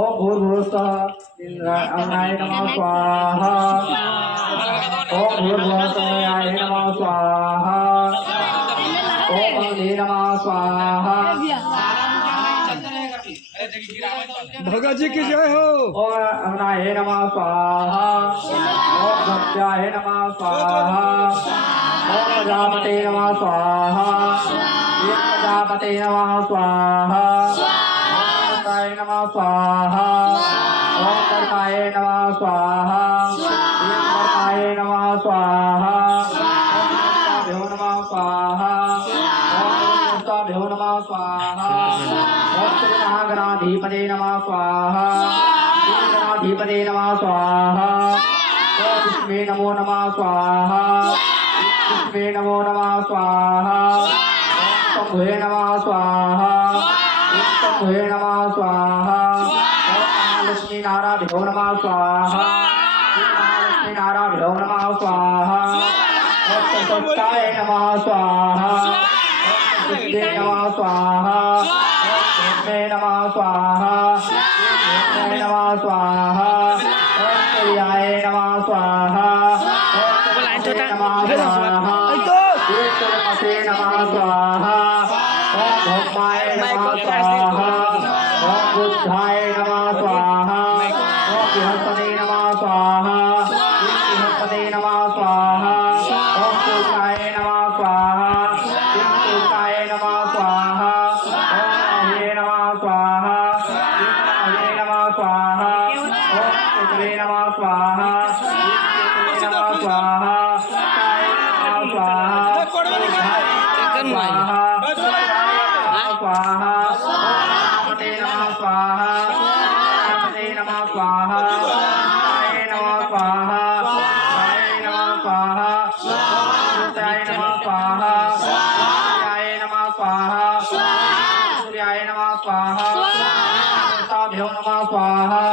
ओम भूर्भुवस्सुः इंद्राय नमः स्वाहा ओम भूर्भुवस्सुः नमः स्वाहा ओम अग्नि नमः स्वाहा भगत जी की जय हो। ओम अग्नाय नमः स्वाहा ओम सत्याय नमः स्वाहा ओम प्रजापते नमः स्वाहा ओम प्रजापते नमः स्वाहा ओम नमः स्वाहा ओम कर्ताय नमः स्वाहा ओम कर्ताय नमः स्वाहा ओम नमः स्वाहा ओम नमः स्वाहा ओम गणाधिपते नमः स्वाहा ओम गणाधिपते नमः स्वाहा ओम विष्णवे नमो नमः स्वाहा विष्णवे नमो नमः स्वाहा ओम शंभुवे नमः स्वाहा ओम शंभुवे नमः स्वाहा ओम महालक्ष्मी नारायण नमः स्वाहा ओम महालक्ष्मी नारायण नमः स्वाहा ओम सत्याय नमः स्वाहा ओम सिद्धे नमः स्वाहा नमः स्वाहा ओम नमः स्वाहा ओम सूर्याय नमः स्वाहा ओम नमः स्वाहा सूर्यमते नमः स्वाहा ओम भौमाय नमः स्वाहा ओम बुद्धाय नमः स्वाहा ओम बृहस्पते नमः स्वाहा ओम बृहस्पते नमः स्वाहा ओम सूर्याय नमः स्वाहा ओम सूर्याय नमः स्वाहा ओम नमः स्वाहा ओम नमः स्वाहा ओम शुक्रे नमः स्वाहा ओम शुक्रे नमः स्वाहा ओम स्वाहा स्वाहा स्वाहा ओम नमः स्वाहा ओम नमः स्वाहा ओम नमः स्वाहा ओम नमः स्वाहा ओम नमः स्वाहा सूर्याय नमः स्वाहा सूर्याय नमः स्वाहा सूर्याय नमः स्वाहा